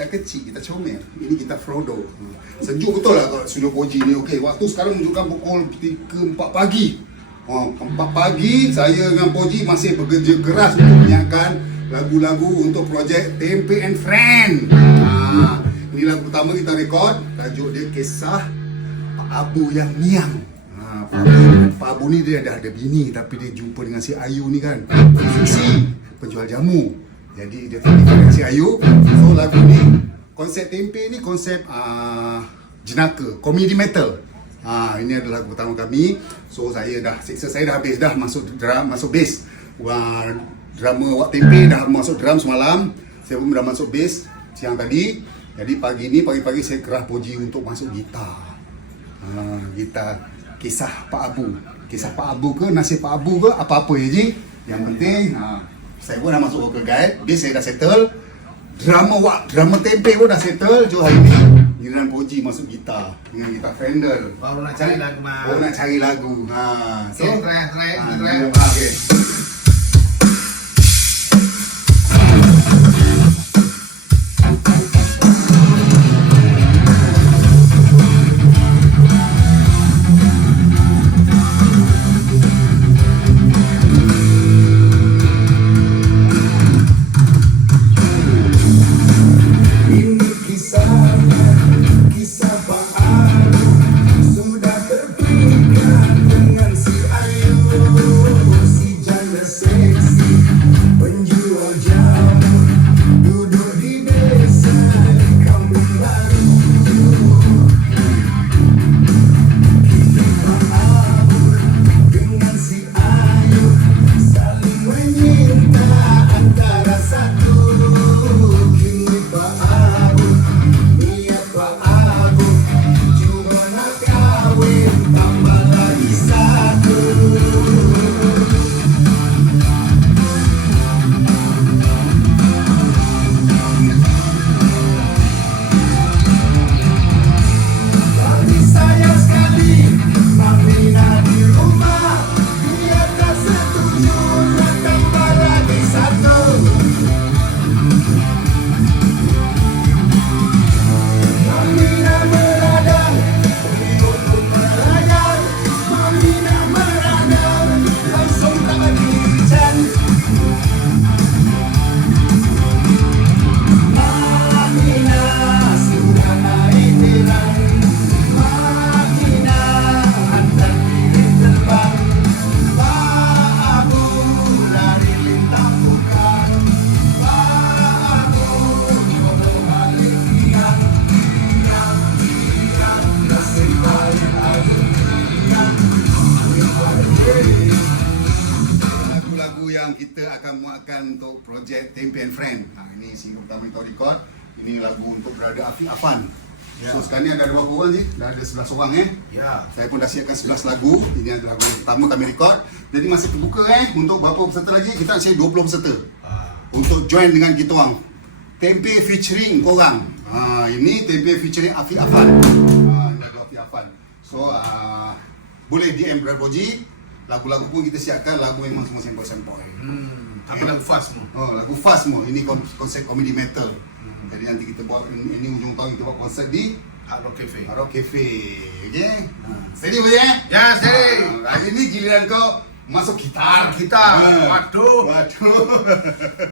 kita kecil, kita comel. Ini kita Frodo. Sejuk betul lah kalau studio Poji ni. Okey, waktu sekarang menunjukkan pukul 3-4 pagi. 4 pagi, saya dengan Poji masih bekerja keras untuk menyiapkan lagu-lagu untuk projek Tempe and Friend. Ini lagu pertama kita rekod. Tajuk dia Kisah Pak Abu yang Niang. Pak Abu ni dia dah ada bini, tapi dia jumpa dengan si Ayu ni kan, fiksi penjual jamu. Jadi dia pergi dengan si Ayu. So lagu ni, konsep Tempe ni konsep jenaka, komedi metal. Ini adalah lagu pertama kami. So saya dah habis dah masuk bass. Drama Wak Tempe dah masuk drum semalam. Saya pun dah masuk bass siang tadi. Jadi pagi-pagi saya kerah Poji untuk masuk gitar. Gitar Kisah Pak Abu. Kisah Pak Abu ke nasib Pak Abu ke apa-apa je Ji. Yang penting saya pun dah masuk vocal guide. Bass saya dah settle. Drama Tempe pun dah settle. Jom hari ni giliran Poji masuk gitar dengan gitar Fender. Baru nak cari lagu mah. Baru nak cari lagu. So try. Okay. Lagu-lagu yang kita akan muatkan untuk projek Tempe and Friend. Ini single pertama kita record. Ini lagu untuk Brother Afiq Afan. So sekarang ni ada berapa orang ni? Dah ada 11 orang Ya. Saya pun dah siapkan 11 lagu. Ini adalah lagu pertama kami record. Jadi masih terbuka untuk berapa peserta lagi? Kita nak cari 20 peserta. Untuk join dengan kita orang. Tempe featuring korang. Ini Tempe featuring Afiq Afan. Ini adalah Afiq Afan. So boleh DM Brother Poji. Lagu-lagu pun kita siapkan lagu memang semua sempoi-sempoi. Apa lagu fast semua? Lagu fast semua. Ini konsep komedi metal. Jadi nanti kita buat ini ujung tahun kita buat konsert di Hard Rock Cafe. Okey. Steady boleh Ya, steady. Hari ni giliran kau masuk gitar. Waduh.